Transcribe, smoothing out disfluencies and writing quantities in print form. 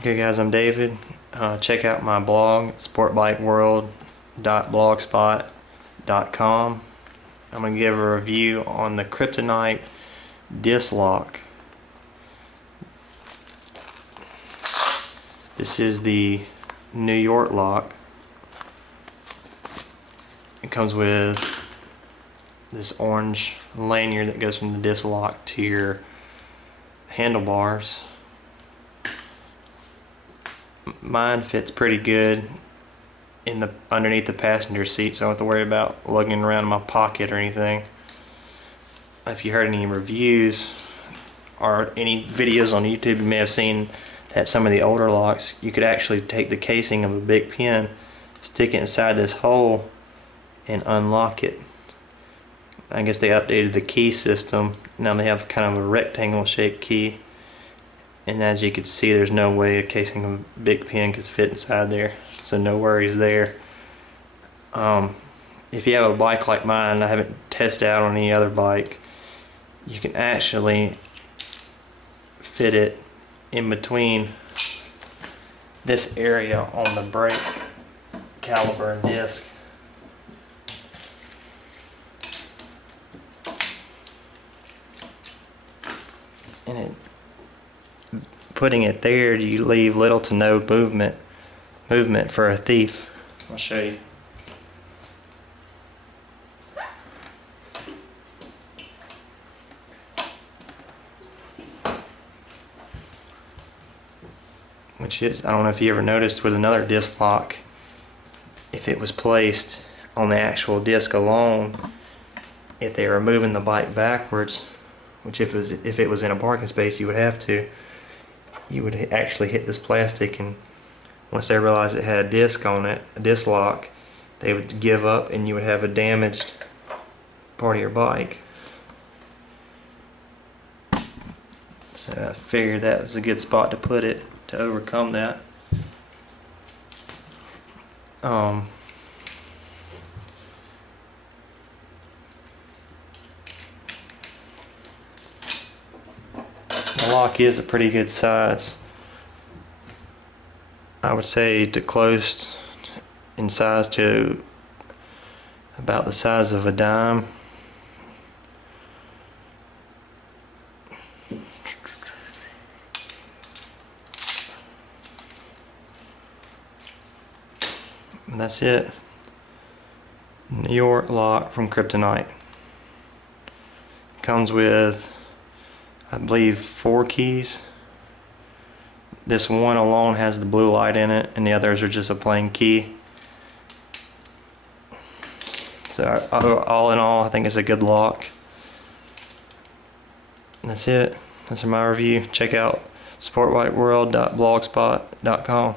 Okay guys, I'm David. Check out my blog, sportbikeworld.blogspot.com. I'm going to give a review on the Kryptonite disc lock. This is the New York lock. It comes with this orange lanyard that goes from the disc lock to your handlebars. Mine fits pretty good in the underneath the passenger seat, so I don't have to worry about lugging around in my pocket or anything. If you heard any reviews or any videos on YouTube, you may have seen that some of the older locks, you could actually take the casing of a big pin, stick it inside this hole, and unlock it. I guess they updated the key system. Now they have kind of a rectangle shaped key, and as you can see, there's no way a casing of a big pin could fit inside there, so no worries there. If you have a bike like mine, I haven't tested out on any other bike, you can actually fit it in between this area on the brake caliper and disc. And putting it there, you leave little to no movement for a thief. I'll show you. Which is, I don't know if you ever noticed with another disc lock, if it was placed on the actual disc alone, if they were moving the bike backwards, which if it was in a parking space you would have to, you would actually hit this plastic, and once they realized it had a disc on it, a disc lock, they would give up and you would have a damaged part of your bike. So I figured that was a good spot to put it to overcome that. The lock is a pretty good size. I would say to close in size to about the size of a dime. And that's it. New York lock from Kryptonite. Comes with, I believe, 4 keys. This one alone has the blue light in it, and the others are just a plain key. So all in all, I think it's a good lock. And that's it. That's my review. Check out sportbikeworld.blogspot.com.